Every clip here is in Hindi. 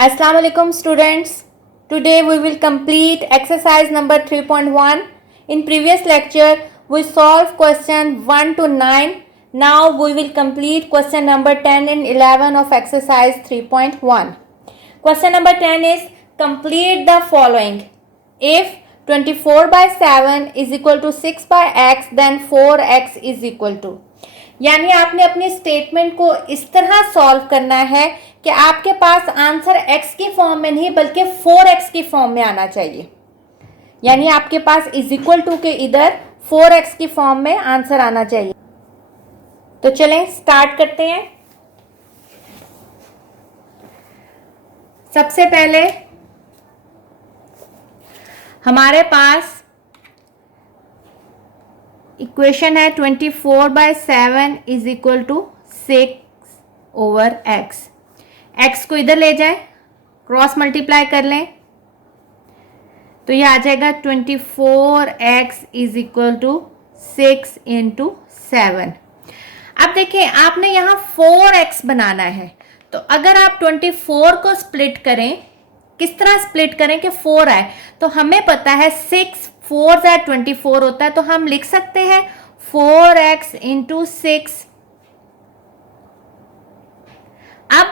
Assalamu alaikum students. Today we will complete exercise number 3.1. In previous lecture we solved question 1 to 9. Now we will complete question number 10 and 11 of exercise 3.1. Question number 10 is complete the following. If 24 by 7 is equal to 6 by x then 4x is equal to, यानी आपने अपनी स्टेटमेंट को इस तरह सॉल्व करना है कि आपके पास आंसर x की फॉर्म में नहीं बल्कि 4x की फॉर्म में आना चाहिए। यानी आपके पास इज इक्वल टू के इधर 4x की फॉर्म में आंसर आना चाहिए। तो चलें स्टार्ट करते हैं। सबसे पहले हमारे पास इक्वेशन है 24 by 7 is equal to 6 over x। x को इधर ले जाए, क्रॉस मल्टीप्लाई कर लें तो ये आ जाएगा 24x is equal to 6 into 7। अब देखिए आपने यहाँ 4x बनाना है, तो अगर आप 24 को स्प्लिट करें, किस तरह स्प्लिट करें कि 4 आए, तो हमें पता है 6 4 से 24 होता है, तो हम लिख सकते हैं 4x इंटू 6। अब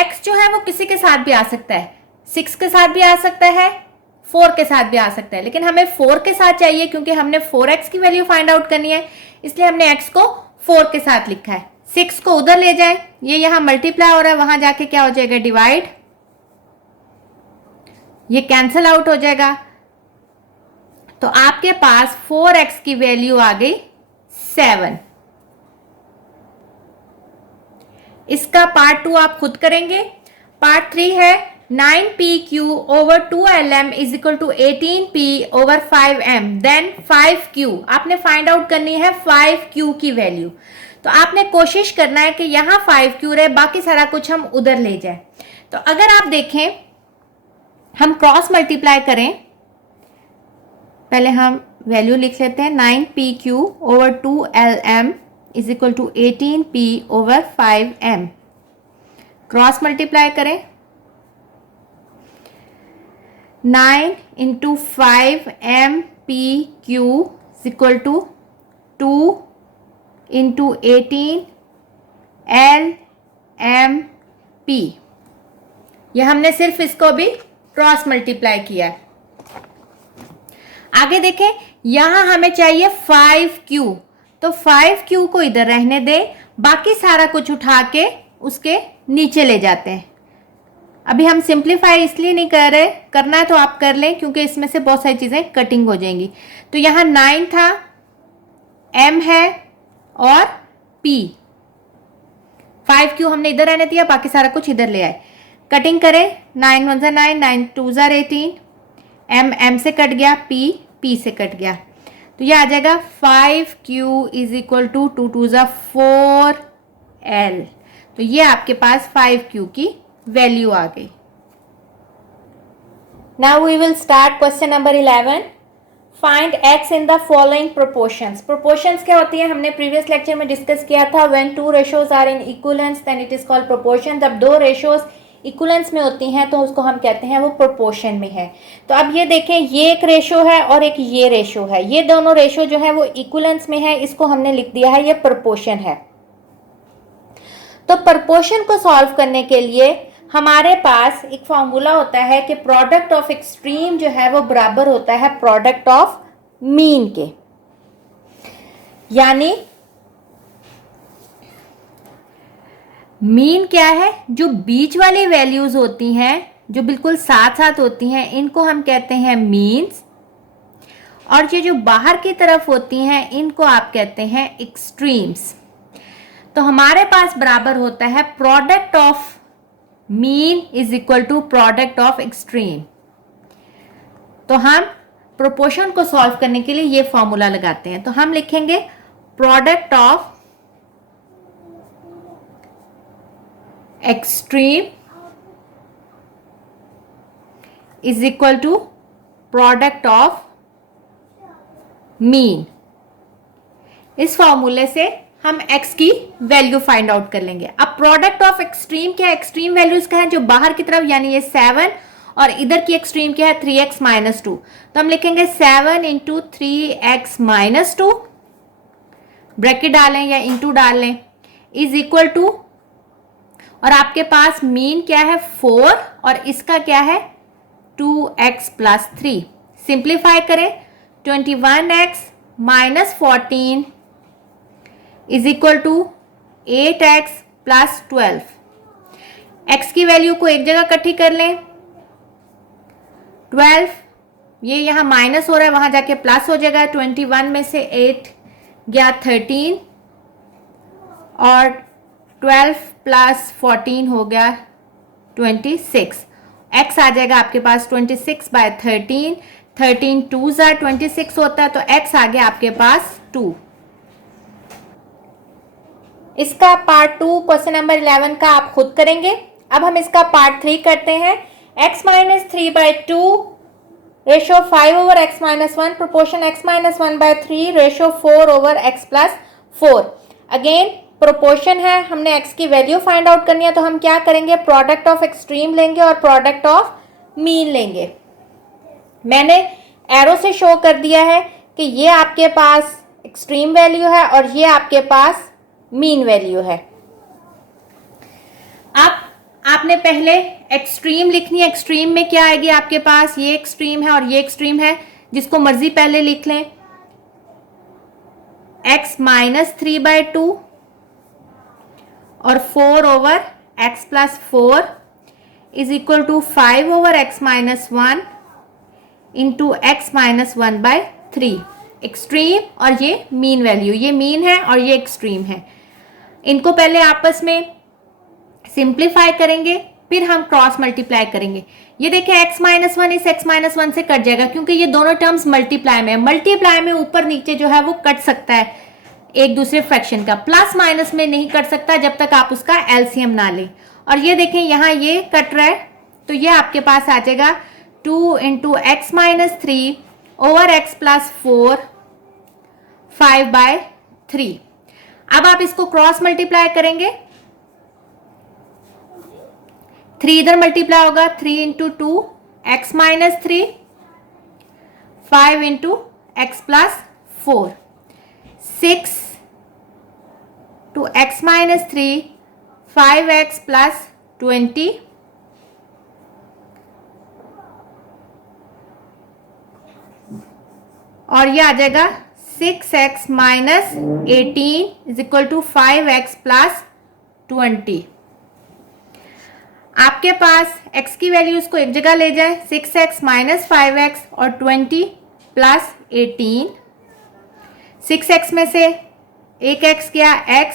x जो है वो किसी के साथ भी आ सकता है, 6 के साथ भी आ सकता है, 4 के साथ भी आ सकता है, लेकिन हमें 4 के साथ चाहिए क्योंकि हमने 4x की वैल्यू फाइंड आउट करनी है, इसलिए हमने x को 4 के साथ लिखा है। 6 को उधर ले जाए, ये यहां मल्टीप्लाई हो रहा है, वहां जाके क्या हो जाएगा डिवाइड, ये कैंसिल आउट हो जाएगा। तो आपके पास 4x की वैल्यू आ गई 7। इसका पार्ट 2 आप खुद करेंगे। पार्ट 3 है 9pq over 2lm is equal to 18p over 5m then 5q। आपने फाइंड आउट करनी है 5q की वैल्यू। तो आपने कोशिश करना है कि यहां 5q रहे, बाकी सारा कुछ हम उधर ले जाए। तो अगर आप देखें, हम क्रॉस मल्टीप्लाई करें, पहले हम वैल्यू लिख लेते हैं 9pq over 2lm is equal to 18p over 5m। Cross multiply करें, 9 into 5mpq is equal to 2 into 18lmp। यह हमने सिर्फ इसको भी क्रॉस मल्टीप्लाई किया है। आगे देखें, यहां हमें चाहिए 5q, तो 5q को इधर रहने दें, बाकी सारा कुछ उठा के उसके नीचे ले जाते हैं। अभी हम सिंप्लीफाई इसलिए नहीं कर रहे, करना है तो आप कर लें क्योंकि इसमें से बहुत सारी चीजें कटिंग हो जाएंगी। तो यहां 9 था, m है और p, 5q हमने इधर रहने दिया, बाकी सारा कुछ इधर ले आए। कटिंग करें, 9 1 ज़ा 9, 9 2 ज़ा 18, m से कट गया, p से कट गया, तो ये आ जाएगा 5q इज इक्वल टू 2 2 ज़ा 4l। तो ये आपके पास 5q की वैल्यू आ गई। Now we will start question number 11। Find x in the following proportions. Proportions क्या होती है, हमने प्रीवियस लेक्चर में डिस्कस किया था। When two ratios are in equivalence then it is called proportion. जब दो रेशियोज इक्विवेलेंस में होती हैं तो उसको हम कहते हैं वो प्रोपोर्शन में है। तो अब ये देखें, ये एक रेशियो है और एक ये रेशियो है, ये दोनों रेशियो जो है वो इक्विवेलेंस में है, इसको हमने लिख दिया है ये प्रोपोर्शन है। तो प्रोपोर्शन को सॉल्व करने के लिए हमारे पास एक फॉर्मूला होता है कि प्रोडक्ट ऑफ एक्सट्रीम जो है वो बराबर होता है प्रोडक्ट ऑफ मीन के। यानी मीन क्या है, जो बीच वाली वैल्यूज होती हैं, जो बिल्कुल साथ साथ होती हैं, इनको हम कहते हैं मीन्स, और ये जो बाहर की तरफ होती हैं इनको आप कहते हैं एक्सट्रीम्स। तो हमारे पास बराबर होता है product of mean is equal to product of extreme. तो हम प्रोपोर्शन को सॉल्व करने के लिए ये फॉर्मूला लगाते हैं। तो हम लिखेंगे product of extreme is equal to product of mean. इस फॉर्मूले से हम x की वैल्यू फाइंड आउट कर लेंगे। अब प्रोडक्ट ऑफ एक्सट्रीम क्या है, एक्सट्रीम वैल्यूज का है जो बाहर की तरफ, यानी ये 7 और इधर की एक्सट्रीम क्या है 3x माइनस 2। तो हम लिखेंगे 7 इंटू 3x माइनस 2, ब्रैकेट डालें या इंटू डाल लें, इज इक्वल टू, और आपके पास मीन क्या है 4 और इसका क्या है 2x प्लस 3। सिंप्लीफाई करें, 21x minus 14 is equal to 8x plus 12। x की वैल्यू को एक जगह इकट्ठी कर लें, 12, ये यहां माइनस हो रहा है वहां जाके प्लस हो जाएगा। 21 में से 8 गया 13 और 12 प्लस 14 हो गया 26। x आ जाएगा आपके पास 26 बाय 13, 13 2 ज़ा 26 होता है, तो x आ गया आपके पास 2। इसका पार्ट 2 क्वेश्चन नंबर 11 का आप खुद करेंगे। अब हम इसका पार्ट 3 करते हैं। x minus 3 by 2 ratio 5 over x minus 1 proportion x minus 1 by 3 ratio 4 over x plus 4। Again proportion है, हमने x की वैल्यू फाइंड आउट करनी है, तो हम क्या करेंगे, प्रोडक्ट ऑफ एक्सट्रीम लेंगे और प्रोडक्ट ऑफ मीन लेंगे। मैंने एरो से शो कर दिया है कि ये आपके पास एक्सट्रीम वैल्यू है और ये आपके पास मीन वैल्यू है। अब आपने पहले एक्सट्रीम लिखनी है। एक्सट्रीम में क्या आएगी आपके पास, ये एक्सट्रीम है और ये एक्सट्रीम है, जिसको मर्जी पहले लिख लें। x माइनस 3 बाई 2 और 4 over x plus 4 is equal to 5 over x minus 1 into x minus 1 by 3। Extreme और ये मीन वैल्यू, ये मीन है और ये एक्सट्रीम है। इनको पहले आपस में सिंप्लीफाई करेंगे, फिर हम क्रॉस मल्टीप्लाई करेंगे। ये देखें x माइनस 1 इस x माइनस 1 से कट जाएगा, क्योंकि ये दोनों टर्म्स मल्टीप्लाई में है। मल्टीप्लाई में ऊपर नीचे जो है वो कट सकता है एक दूसरे फ्रैक्शन का, प्लस माइनस में नहीं कट सकता जब तक आप उसका एलसीएम ना लें। और ये देखें यहाँ ये कट रहा है, तो ये आपके पास आ जाएगा 2 into x minus 3 over x plus 4 5 by 3। अब आप इसको क्रॉस मल्टीप्लाई करेंगे, 3 इधर मल्टीप्लाई होगा, 3 into 2 x minus 3, 5 into x plus 4, 6 two x minus 3, 5x plus 20 और ये आ जाएगा 6x माइनस 18 is equal to 5x plus 20। आपके पास x की वैल्यूज को एक जगह ले जाए, 6x माइनस 5x और 20 प्लस 18। 6x में से एक x गया x,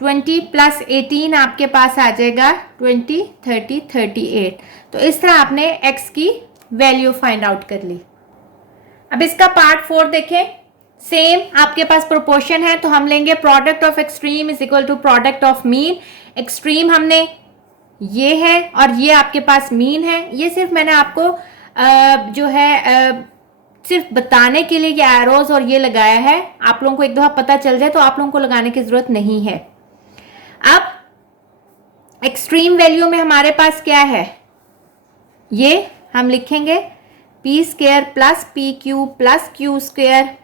20 प्लस 18 आपके पास आ जाएगा 20, 30, 38। तो इस तरह आपने x की वैल्यू फाइंड आउट कर ली। अब इसका पार्ट 4 देखें। सेम आपके पास प्रोपोर्शन है, तो हम लेंगे product of extreme is equal to product of mean. Extreme हमने ये है और ये आपके पास मीन है। ये सिर्फ मैंने आपको जो है सिर्फ बताने के लिए ये एरोज और ये लगाया है। आप लोगों को एक दफा पता चल जाए तो आप लोगों को लगाने की जरूरत नहीं है। अब एक्सट्रीम वैल्यू में हमारे पास क्या है, ये हम लिखेंगे P square plus P cube plus Q square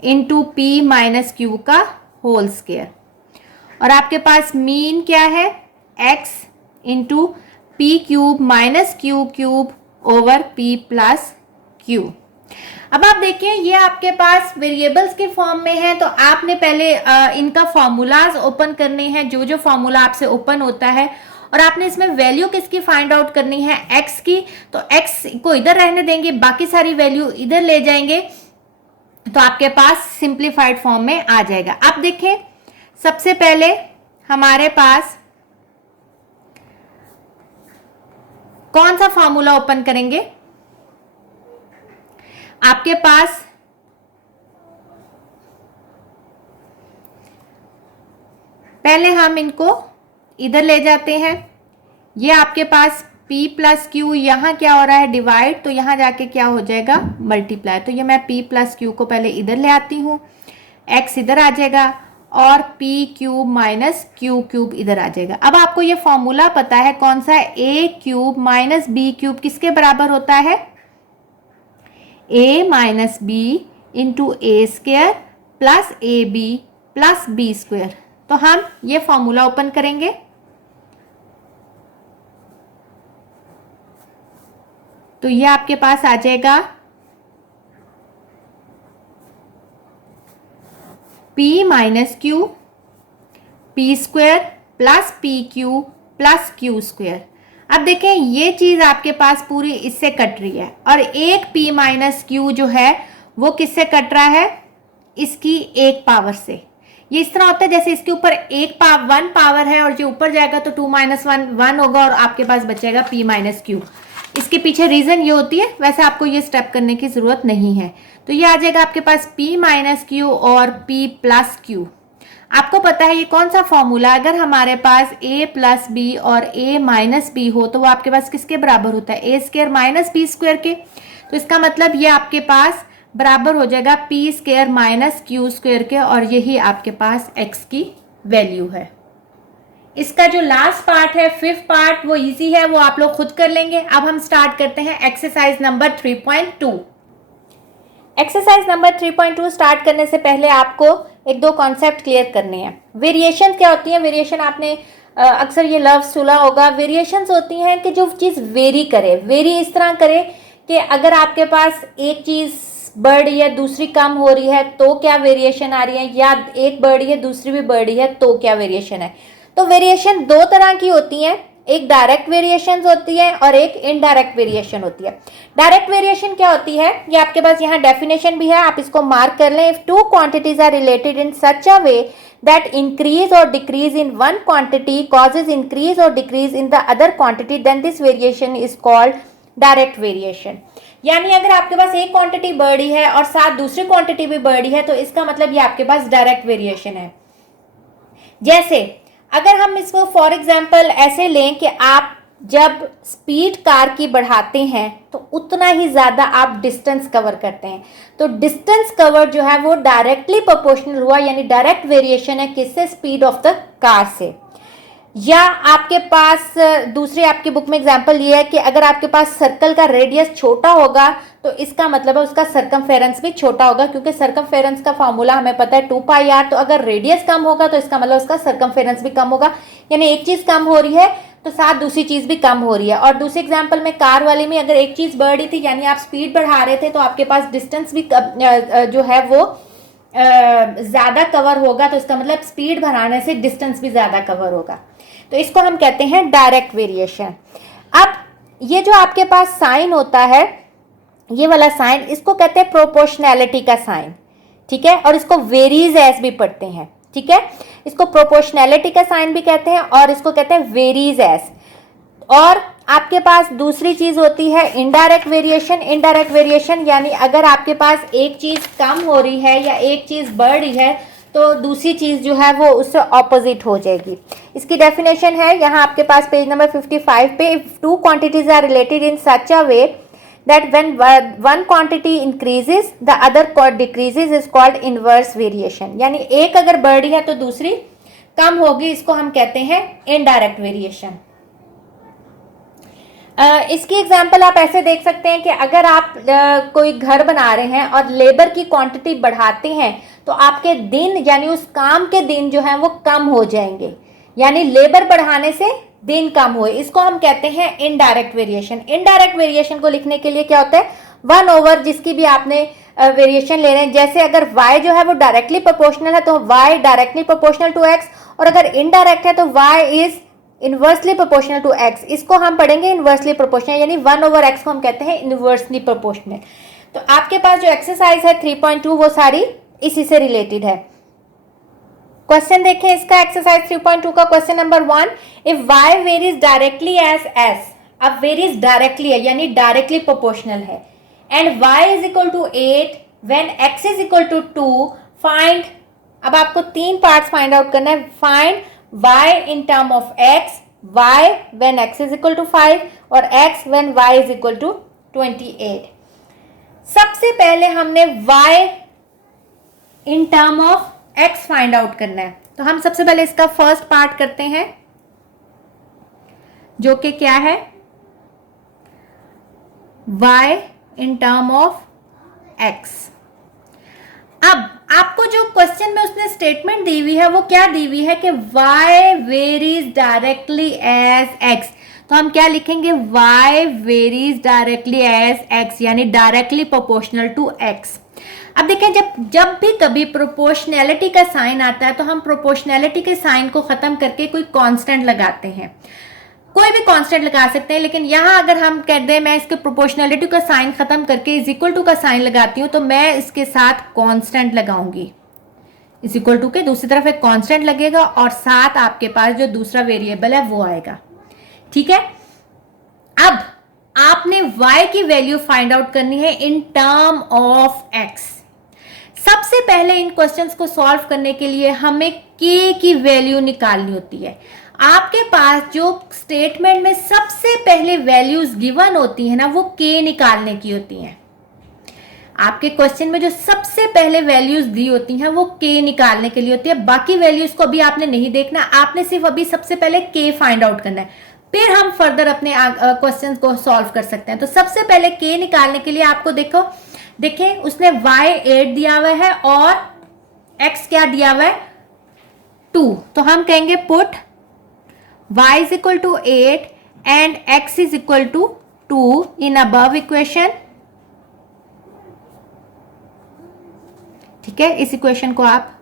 into P minus Q का होल स्क्वायर। और आपके पास मीन क्या है, x into P cube minus Q cube over p plus Q. अब आप देखिए ये आपके पास वेरिएबल्स के फॉर्म में है, तो आपने पहले इनका फॉर्मूलाज ओपन करने हैं। जो जो फॉर्मूला आपसे ओपन होता है और आपने इसमें वैल्यू किसकी फाइंड आउट करनी है, x की, तो x को इधर रहने देंगे, बाकी सारी वैल्यू इधर ले जाएंगे, तो आपके पास सिंप्लीफाइड फॉर्म में आ जाएगा। अब देखें सबसे पहले हमारे पास कौन सा फॉर्मूला ओपन करेंगे। आपके पास पहले हम इनको इधर ले जाते हैं। ये आपके पास p प्लस क्यू, यहाँ क्या हो रहा है डिवाइड, तो यहाँ जाके क्या हो जाएगा मल्टीप्लाई। तो ये मैं p प्लस क्यू को पहले इधर ले आती हूँ, x इधर आ जाएगा और P cube minus Q cube इधर आ जाएगा। अब आपको ये फॉर्मूला पता है कौन सा है, A cube minus B cube किसके बराबर होता है, A minus B into A square plus A B plus B square. तो हम ये फॉर्मूला ओपन करेंगे, तो ये आपके पास आ जाएगा p minus Q P square plus P Q plus Q square. अब देखें ये चीज आपके पास पूरी इससे कट रही है और एक p माइनस क्यू जो है वो किससे कट रहा है, इसकी एक पावर से। ये इस तरह होता है जैसे इसके ऊपर वन पावर है और जो ऊपर जाएगा तो 2 माइनस वन होगा और आपके पास बचेगा p माइनस क्यू। इसके पीछे रीजन ये होती है, वैसे आपको ये स्टेप करने की जरूरत नहीं है। तो ये आ जाएगा आपके पास p माइनस क्यू और p प्लस क्यू। आपको पता है ये कौन सा फॉर्मूला, अगर हमारे पास a प्लस बी और a माइनस बी हो तो वो आपके पास किसके बराबर होता है, ए स्क्वायर माइनस बी स्क्वायर के। तो इसका मतलब ये आपके पास बराबर हो जाएगा P square minus Q square के और यही आपके पास x की वैल्यू है। इसका जो लास्ट पार्ट है, फिफ्थ पार्ट, वो इजी है, वो आप लोग खुद कर लेंगे। अब हम स्टार्ट करते हैं exercise number 3.2। Exercise number 3.2 start करने से पहले आपको एक दो कॉन्सेप्ट क्लियर करने हैं। वेरिएशन क्या होती है, वेरिएशन आपने अक्सर ये लफ्ज सुना होगा। वेरिएशंस होती हैं कि जो चीज़ वेरी करे, वेरी इस तरह करे कि अगर आपके पास एक चीज़ बढ़ रही है दूसरी कम हो रही है तो क्या वेरिएशन आ रही है, या एक बढ़ रही है दूसरी भी बढ़ रही है तो क्या वेरिएशन है। तो वेरिएशन दो तरह की होती हैं, एक डायरेक्ट वेरिएशन होती है और एक इनडायरेक्ट वेरिएशन होती है। डायरेक्ट वेरिएशन क्या होती है, ये आपके पास यहाँ डेफिनेशन भी है, आप इसको मार्क कर लें। If two quantities are related in such a way that increase और decrease in one quantity causes increase और decrease in the other quantity then this variation is called direct variation. यानी अगर आपके पास एक क्वांटिटी बढ़ रही है और साथ दूसरी क्वांटिटी भी बढ़ रही है तो इसका मतलब ये आपके पास डायरेक्ट वेरिएशन है। जैसे अगर हम इसको फॉर एग्जाम्पल ऐसे लें कि आप जब स्पीड कार की बढ़ाते हैं तो उतना ही ज़्यादा आप डिस्टेंस कवर करते हैं, तो डिस्टेंस कवर जो है वो डायरेक्टली प्रोपोर्शनल हुआ, यानी डायरेक्ट वेरिएशन है किससे, स्पीड ऑफ द कार से। या आपके पास दूसरी आपकी बुक में एग्जांपल ये है कि अगर आपके पास सर्कल का रेडियस छोटा होगा तो इसका मतलब है उसका सर्कमफेरेंस भी छोटा होगा, क्योंकि सर्कमफेरेंस का फॉर्मूला हमें पता है 2πr। तो अगर रेडियस कम होगा तो इसका मतलब उसका सर्कमफेरेंस भी कम होगा, यानी एक चीज कम हो रही है तो साथ दूसरी चीज भी कम हो रही है। और दूसरे एग्जाम्पल में कार वाले में अगर एक चीज बढ़ रही थी यानी आप स्पीड बढ़ा रहे थे तो आपके पास डिस्टेंस भी जो है वो ज्यादा कवर होगा, तो इसका मतलब स्पीड बढ़ाने से डिस्टेंस भी ज्यादा कवर होगा। तो इसको हम कहते हैं डायरेक्ट वेरिएशन। अब ये जो आपके पास साइन होता है, ये वाला साइन, इसको कहते हैं प्रोपोर्शनैलिटी का साइन, ठीक है, और इसको वेरीज एज भी पढ़ते हैं, ठीक है। इसको प्रोपोर्शनैलिटी का साइन भी कहते हैं और इसको कहते हैं वेरीज एज। और आपके पास दूसरी चीज होती है इनडायरेक्ट वेरिएशन। इनडायरेक्ट वेरिएशन यानी अगर आपके पास एक चीज कम हो रही है या एक चीज बढ़ रही है तो दूसरी चीज जो है वो उससे ऑपोजिट हो जाएगी। इसकी डेफिनेशन है यहाँ आपके पास पेज नंबर 55 पे। If two quantities are related in such a way that when one quantity increases the other decreases is called inverse variation. यानी एक अगर बढ़ रही है तो दूसरी कम होगी, इसको हम कहते हैं इनडायरेक्ट वेरिएशन। इसकी एग्जाम्पल आप ऐसे देख सकते हैं कि अगर आप कोई घर बना रहे हैं और लेबर की क्वांटिटी बढ़ाते हैं तो आपके दिन यानी उस काम के दिन जो है वो कम हो जाएंगे, यानी लेबर बढ़ाने से दिन कम हुए, इसको हम कहते हैं इनडायरेक्ट वेरिएशन। इनडायरेक्ट वेरिएशन को लिखने के लिए क्या होता है, 1/, जिसकी भी आपने वेरिएशन ले रहे हैं। जैसे अगर y जो है वो डायरेक्टली प्रोपोर्शनल है तो y directly proportional to x, और अगर इनडायरेक्ट है तो y is inversely proportional to x। इसको हम पढ़ेंगे इनवर्सली प्रोपोर्शनल, यानी 1/x को हम कहते हैं इनवर्सली प्रोपोर्शनल। तो आपके पास जो एक्सरसाइज है 3.2 वो सारी इसी से रिलेटेड है। क्वेश्चन देखें इसका, एक्सरसाइज 3.2 का question number 1, if y varies directly as s। अब वेरीज डायरेक्टली है यानी डायरेक्टली प्रोपोर्शनल है, and y is equal to 8 when x is equal to 2, find. अब आपको 3 पार्ट्स फाइंड आउट करना है। Find y in term of x, y when x is equal to 5 और x when y is equal to 28। सबसे पहले हमने y in term of x find out करना है। तो हम सबसे पहले इसका फर्स्ट पार्ट करते हैं, जो कि क्या है, y in term of x। अब आपको जो क्वेश्चन में उसने स्टेटमेंट दी हुई है वो क्या दी हुई है कि y varies directly as x। तो हम क्या लिखेंगे, y varies directly as x, यानी डायरेक्टली प्रोपोर्शनल टू x। अब देखें, जब भी कभी प्रोपोर्शनैलिटी का साइन आता है तो हम प्रोपोर्शनैलिटी के साइन को खत्म करके कोई कांस्टेंट लगाते हैं। कोई भी कांस्टेंट लगा सकते हैं, लेकिन यहां अगर हम कह दें मैं इसके प्रोपोर्शनैलिटी का साइन खत्म करके इज इक्वल टू का साइन लगाती हूं, तो मैं इसके साथ कांस्टेंट लगाऊंगी। इज इक्वल टू के दूसरी तरफ एक कांस्टेंट लगेगा और साथ आपके पास जो दूसरा वेरिएबल है वो आएगा। ठीक है, अब आपने y की वैल्यू फाइंड आउट करनी है इन टर्म ऑफ x। सबसे पहले इन क्वेश्चंस को सॉल्व करने के लिए हमें k की वैल्यू निकालनी होती है। आपके पास जो स्टेटमेंट में सबसे पहले वैल्यूज गिवन होती है ना, वो k निकालने की होती हैं। आपके क्वेश्चन में जो सबसे पहले वैल्यूज दी होती हैं वो k निकालने के लिए होती है। बाकी वैल्यूज को अभी आपने नहीं देखना, आपने सिर्फ अभी सबसे पहले k फाइंड आउट करना है, फिर हम फर्दर अपने क्वेश्चन को सॉल्व कर सकते हैं। तो सबसे पहले k निकालने के लिए आपको देखें उसने y 8 दिया हुआ है और x क्या दिया हुआ है, 2। तो हम कहेंगे put y is equal to 8 and x is equal to 2 in above equation। ठीक है, इस इक्वेशन को आप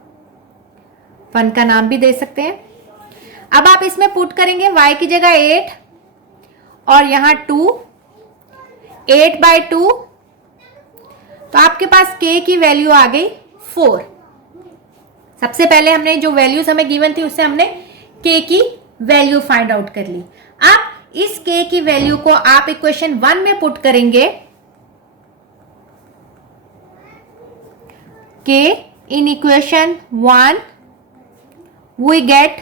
1 का नाम भी दे सकते हैं। अब आप इसमें पुट करेंगे y की जगह 8 और यहां 2, 8/2, तो आपके पास k की वैल्यू आ गई 4। सबसे पहले हमने जो वैल्यूज हमें गिवन थी उससे हमने k की वैल्यू फाइंड आउट कर ली। अब इस k की वैल्यू को आप इक्वेशन 1 में पुट करेंगे, k in equation 1 we get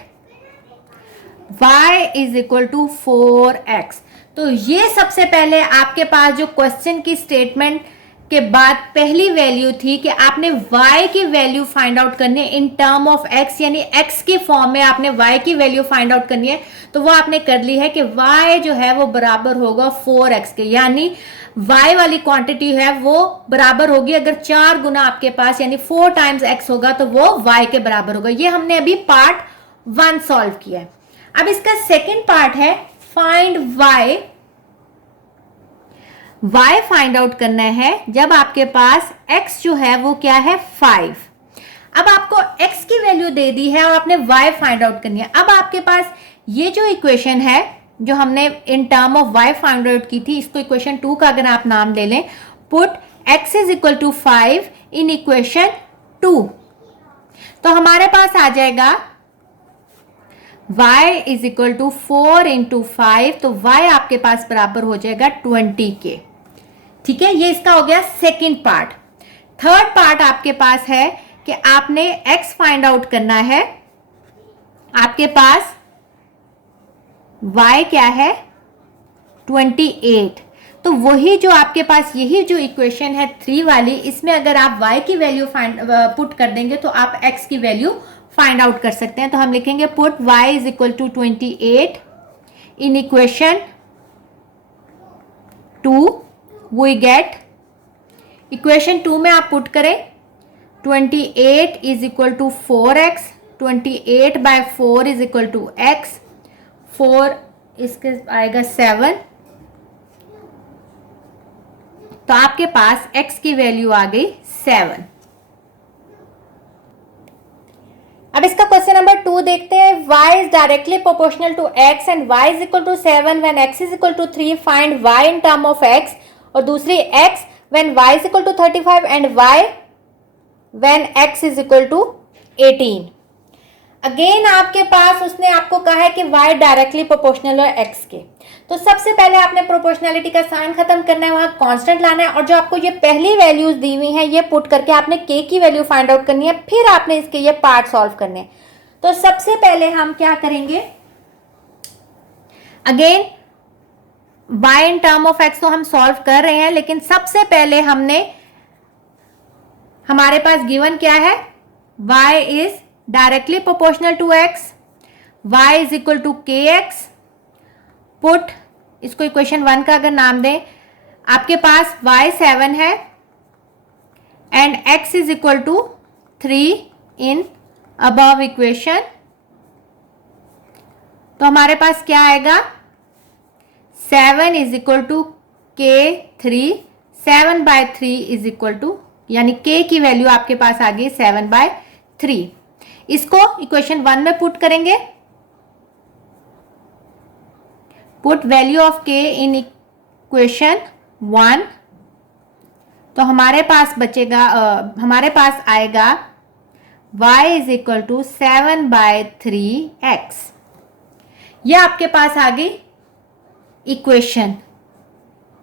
y is equal to 4x। तो ये सबसे पहले आपके पास जो क्वेश्चन की स्टेटमेंट के बाद पहली वैल्यू थी कि आपने y की वैल्यू फाइंड आउट करनी है इन टर्म ऑफ x, यानी x की फॉर्म में आपने y की वैल्यू फाइंड आउट करनी है। तो वो आपने कर ली है कि y जो है वो बराबर होगा 4x के, यानी y वाली क्वांटिटी है वो बराबर होगी, अगर 4 गुना आपके पास यानी 4 टाइम्स x होगा तो वो y के बराबर होगा। ये हमने अभी पार्ट 1 सॉल्व किया है। अब इसका सेकेंड पार्ट है find y। y find out करना है जब आपके पास x जो है वो क्या है 5। अब आपको x की वैल्यू दे दी है और आपने y फाइंड आउट करनी है। अब आपके पास ये जो इक्वेशन है जो हमने इन term of y find out की थी, इसको इक्वेशन 2 का अगर आप नाम ले लें, put x is equal to 5 in equation 2, तो हमारे पास आ जाएगा y is equal to 4 into 5, तो y आपके पास बराबर हो जाएगा 20 के। ठीक है, ये इसका हो गया सेकेंड पार्ट। थर्ड पार्ट आपके पास है कि आपने x फाइंड आउट करना है। आपके पास y क्या है 28, तो वही जो आपके पास यही जो इक्वेशन है 3 वाली, इसमें अगर आप y की वैल्यू पुट कर देंगे तो आप x की वैल्यू फाइंड आउट कर सकते हैं। तो हम लिखेंगे put y is equal to 28 in equation 2 we get, equation 2 में आप पुट करें 28 is equal to 4x, 28/4 is equal to x, 4 इसके आएगा 7, तो आपके पास x की वैल्यू आ गई 7। अब इसका क्वेश्चन नंबर 2 देखते हैं। y is directly proportional to x and y is equal to 7 when x is equal to 3, find y in term of x। और दूसरी x when y is equal to 35 and y when x is equal to 18। Again आपके पास उसने आपको कहा है कि y डायरेक्टली प्रोपोर्शनल है x के, तो सबसे पहले आपने प्रोपोर्शनैलिटी का साइन खत्म करना है, वहां कांस्टेंट लाना है और जो आपको ये पहली वैल्यूज दी हुई हैं ये पुट करके आपने k की वैल्यू फाइंड आउट करनी है, फिर आपने इसके ये पार्ट सॉल्व करने हैं। तो सबसे पहले हम क्या करेंगे, again y in term of x तो हम सॉल्व कर रहे हैं, लेकिन सबसे पहले हमने, हमारे पास गिवन क्या है y is directly proportional to x, y is equal to kx. Put, इसको इक्वेशन 1 का अगर नाम दें, आपके पास y 7 है and x is equal to 3 in above equation. तो हमारे पास क्या आएगा, 7 is equal to k3, 7/3 is equal to, यानी k की वैल्यू आपके पास आ गई 7/3. इसको इक्वेशन 1 में पुट करेंगे. Put value of k in equation 1. तो हमारे पास बचेगा, हमारे पास आएगा y is equal to 7/3x. ये आपके पास आ गई इक्वेशन,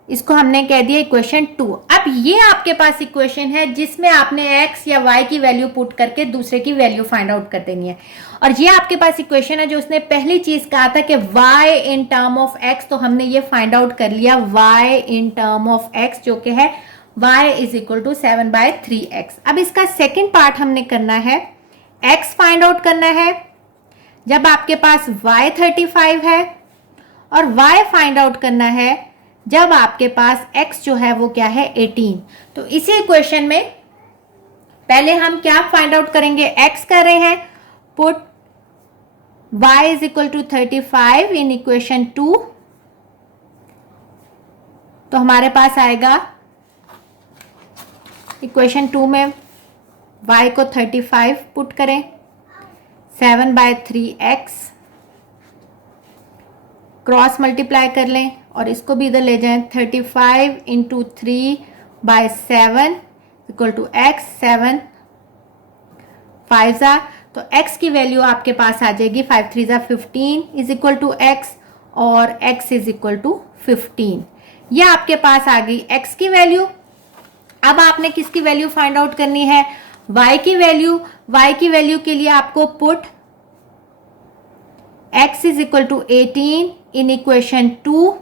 इसको हमने कह दिया इक्वेशन 2. अब ये आपके पास इक्वेशन है जिसमें आपने x या y की वैल्यू पुट करके दूसरे की वैल्यू फाइंड आउट कर देनी है. और ये आपके पास इक्वेशन है जो उसने पहली चीज कहा था कि y in term of x, तो हमने ये फाइंड आउट कर लिया y in term of x जो कि है y is equal to 7/3x. अब इसका सेकेंड पार्ट हमने करना है, x फाइंड आउट करना है जब आपके पास y 35 है, और y फाइंड आउट करना है जब आपके पास x जो है वो क्या है 18. तो इसी इक्वेशन में पहले हम क्या फाइंड आउट करेंगे, x कर रहे हैं. Put y is equal to 35 in equation 2. तो हमारे पास आएगा इक्वेशन 2 में y को 35 पुट करें, 7/3x, क्रॉस मल्टीप्लाई कर लें और इसको भी इधर ले जाएं. 35 इंटू 3/7 इक्वल टू x. 7 5 तो x की वैल्यू आपके पास आ जाएगी 5 3 15 इज इक्वल टू x, और x इज इक्वल टू 15. ये आपके पास आ गई x की वैल्यू. अब आपने किसकी वैल्यू फाइंड आउट करनी है, y की वैल्यू. y की वैल्यू के लिए आपको put x is equal to 18 in equation 2.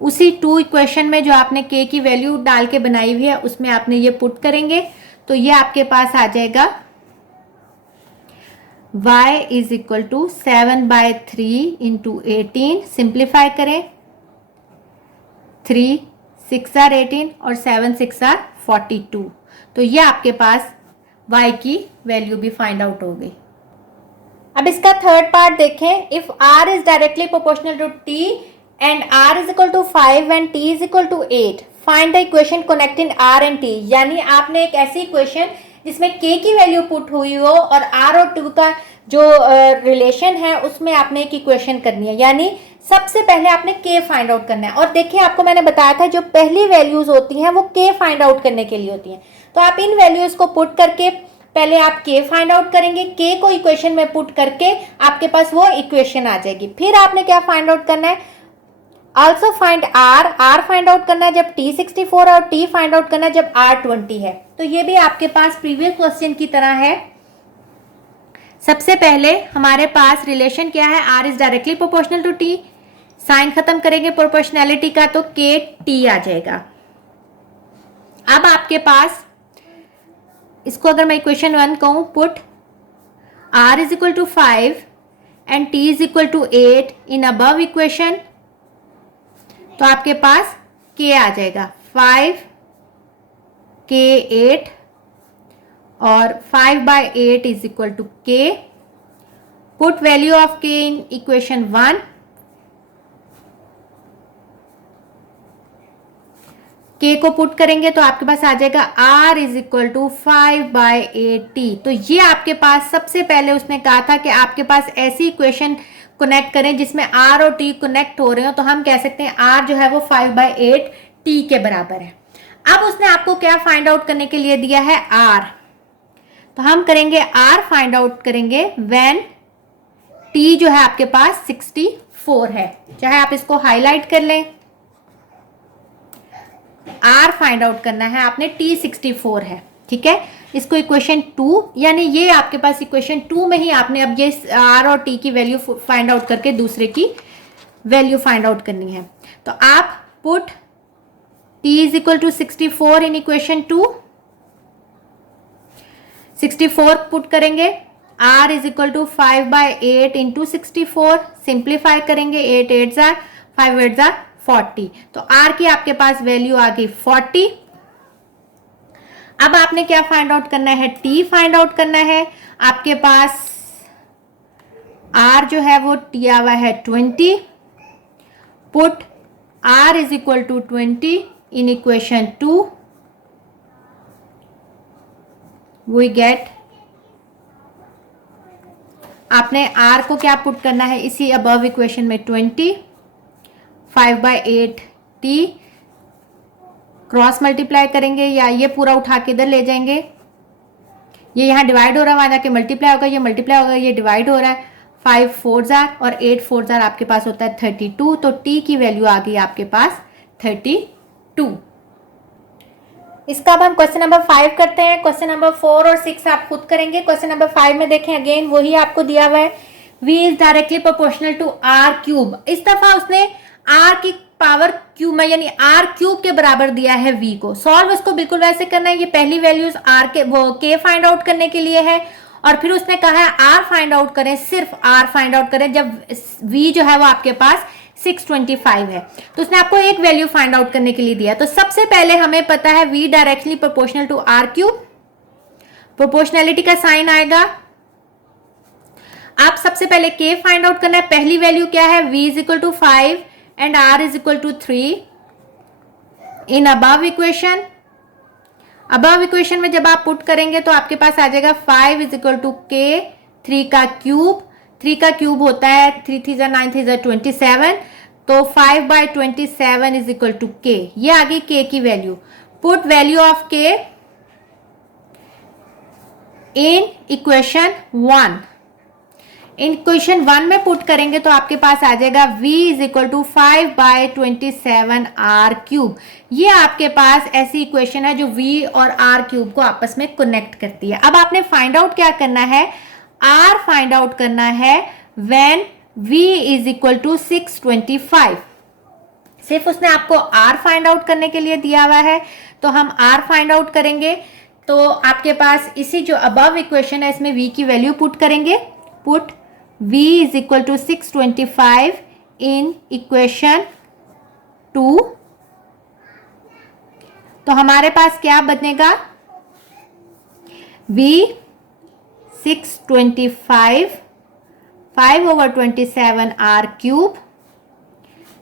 उसी 2 इक्वेशन में जो आपने k की वैल्यू डाल के बनाई हुई है उसमें आपने ये पुट करेंगे. तो ये आपके पास आ जाएगा y is equal to 7/3 into 18. Simplify करें, 3 6 18 और 7 6 42. तो ये आपके पास y की वैल्यू भी फाइंड आउट हो गई. अब इसका थर्ड पार्ट देखें. If r is directly proportional to t and r is equal to 5 and t is equal to 8, find the equation connecting r and t. यानी आपने एक ऐसी इक्वेशन जिसमें k की वैल्यू पुट हुई हो और r और t का जो रिलेशन है उसमें आपने एक इक्वेशन करनी है. यानी सबसे पहले आपने k फाइंड आउट करना है. और देखिए आपको मैंने बताया था जो पहली वैल्यूज होती हैं वो k फाइंड आउट करने के लिए होती हैं. तो आप इन वैल्यूज को पुट करके पहले आप k फाइंड आउट करेंगे, k को इक्वेशन में पुट करके आपके पास वो इक्वेशन आ जाएगी. फिर आपने क्या फाइंड आउट करना है, also find r find out करना है जब t 64 और t फाइंड आउट करना है जब r 20 है. तो ये भी आपके पास प्रीवियस क्वेश्चन की तरह है. सबसे पहले हमारे पास रिलेशन क्या है, r is directly proportional to t. Sign खत्म करेंगे प्रोपोर्शनैलिटी का तो k t आ जाएगा. अब आपके पास इसको अगर मैं इक्वेशन 1 कहूं, put r is equal to 5 and t is equal to 8 in above equation. तो आपके पास k आ जाएगा 5 k 8 और 5/8 is equal to k. Put value of k in equation 1. k को पुट करेंगे तो आपके पास आ जाएगा r is equal to 5/8t. तो ये आपके पास सबसे पहले उसने कहा था कि आपके पास ऐसी इक्वेशन कनेक्ट करें जिसमें r और t कनेक्ट हो रहे हो. तो हम कह सकते हैं r जो है वो 5/8t के बराबर है. अब उसने आपको क्या फाइंड आउट करने के लिए दिया है, r. तो हम करेंगे r फाइंड आउट करेंगे व्हेन t जो है आपके पास 64 है. चाहे आप इसको हाईलाइट कर लें, r फाइंड आउट करना है आपने, t 64 है. ठीक है, इसको इक्वेशन 2, यानी ये आपके पास इक्वेशन 2 में ही आपने अब ये r और t की वैल्यू फाइंड आउट करके दूसरे की वैल्यू फाइंड आउट करनी है. तो आप put t is equal to 64 in equation 2. 64 put करेंगे, r is equal to 5/8 into 64, simplify करेंगे, 8 8 जार 5 8 जार 40, तो r की आपके पास वैल्यू आ गई 40। अब आपने क्या फाइंड आउट करना है, t फाइंड आउट करना है। आपके पास r जो है वो दिया हुआ है 20, put r is equal to 20 in equation 2, we get, आपने r को क्या पुट करना है इसी अबव इक्वेशन में 20, 5/8 t, क्रॉस मल्टीप्लाई करेंगे या ये पूरा उठा के इधर ले जाएंगे, ये यहाँ डिवाइड हो रहा है, वहां जाके मल्टीप्लाई होगा, ये मल्टीप्लाई होगा, ये डिवाइड हो रहा है, 5 4 जार और 8 4 जार आपके पास होता है 32, तो t की वैल्यू आ गई आपके पास 32। इसका अब हम क्वेश्चन नंबर 5 करते हैं। क्वेश्चन नंबर 4 और 6 आप खुद करेंगे। क्वेश्चन नंबर 5 में देखें, अगेन वही आपको दिया हुआ है, v is directly proportional to r cube. इस दफा उसने r की पावर क्यूब में यानी r क्यूब के बराबर दिया है v को। सॉल्व उसको बिल्कुल वैसे करना है, ये पहली वैल्यूज r के वो k फाइंड आउट करने के लिए है, और फिर उसने कहा है r फाइंड आउट करें, सिर्फ r फाइंड आउट करें जब v जो है वो आपके पास 625 है, तो उसने आपको एक वैल्यू फाइंड आउट करने के लिए दिया। तो सबसे पहले हमें पता है v directly proportional to r cube, proportionality का साइन आएगा। आप सबसे पहले k फाइंड आउट करना है, पहली वैल्यू क्या है, v is equal to 5 and r is equal to 3 in above equation. Above equation में जब आप पुट करेंगे तो आपके पास आ जाएगा 5 इज इक्वल टू k, 3 का क्यूब, 3 का क्यूब होता है 3 3 9 3 27, तो 5/27 इज इक्वल टू k, ये आ गई k की value. Put value of k in equation 1, in equation 1 में पुट करेंगे तो आपके पास आ जाएगा v is equal to 5/27 r cube. ये आपके पास ऐसी इक्वेशन है जो v और r क्यूब को आपस में कनेक्ट करती है। अब आपने फाइंड आउट क्या करना है, r फाइंड आउट करना है when v is equal to 625। सिर्फ उसने आपको r फाइंड आउट करने के लिए दिया हुआ है, तो हम r फाइंड आउट करेंगे। तो आपके पास इसी जो अबव इक्वेशन है इसमें v की वैल्यू पुट करेंगे, put v is equal to 625 in equation 2, तो हमारे पास क्या बनेगा, v 625 5/27 r क्यूब,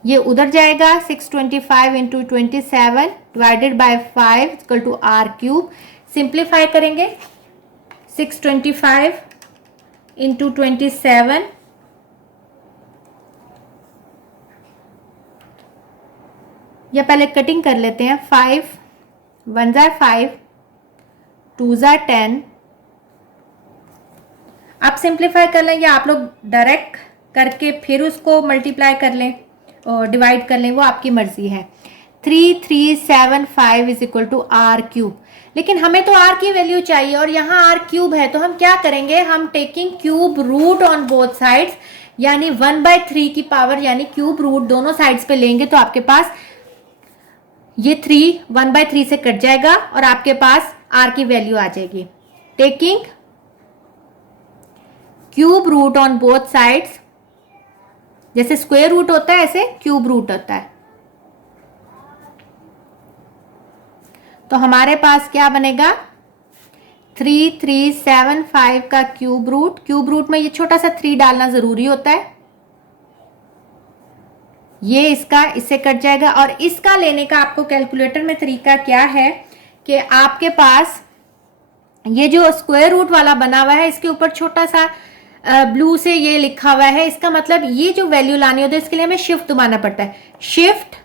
ये उधर जाएगा 625 into 27 divided by 5 equal to r cube. Simplify करेंगे, 625 इंटू 27 या पहले कटिंग कर लेते हैं, 5 1 जार 5 2 जार 10। आप सिंप्लीफाई कर लें या आप लोग डायरेक्ट करके फिर उसको मल्टीप्लाई कर लें और डिवाइड कर लें, वो आपकी मर्जी है। 3375 is equal to r cube, लेकिन हमें तो r की वैल्यू चाहिए और यहाँ r क्यूब है, तो हम क्या करेंगे, हम taking cube root on both sides, यानी 1/3 की पावर यानी क्यूब रूट दोनों साइड्स पे लेंगे, तो आपके पास ये 3 1/3 से कट जाएगा और आपके पास r की वैल्यू आ जाएगी। Taking cube root on both sides, जैसे स्क्वायर रूट होता है ऐसे क्यूब रूट होता है, तो हमारे पास क्या बनेगा 3375 का क्यूब रूट में ये छोटा सा 3 डालना जरूरी होता है, ये इसका इससे कट जाएगा। और इसका लेने का आपको कैलकुलेटर में तरीका क्या है कि आपके पास ये जो स्क्वायर रूट वाला बना हुआ है इसके ऊपर छोटा सा ब्लू से ये लिखा हुआ है, इसका मतलब ये जो वैल्यू लानी होती है इसके लिए हमें शिफ्ट दबाना पड़ता है, शिफ्ट,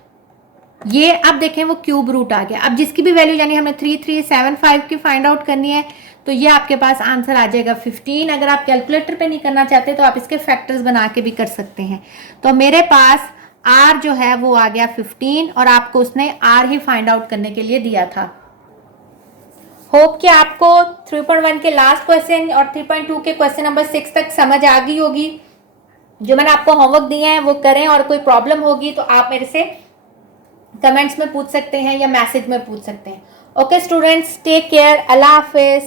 ये अब देखें वो क्यूब रूट आ गया। अब जिसकी भी वैल्यू यानी हमें 3375 की फाइंड आउट करनी है, तो ये आपके पास आंसर आ जाएगा 15। अगर आप कैलकुलेटर पे नहीं करना चाहते तो आप इसके फैक्टर्स बना के भी कर सकते हैं। तो मेरे पास r जो है वो आ गया 15 और आपको उसने r ही फाइंड आउट करने के लिए दिया था। होप कि आपको 3.1 के लास्ट क्वेश्चन और 3.2 के क्वेश्चन नंबर 6 तक समझ आ गई होगी। जो मैंने आपको होमवर्क दिए हैं वो करें, और कोई प्रॉब्लम होगी तो आप मेरे से कमेंट्स में पूछ सकते हैं या मैसेज में पूछ सकते हैं। ओके स्टूडेंट्स, टेक केयर, अल्लाह हाफिज।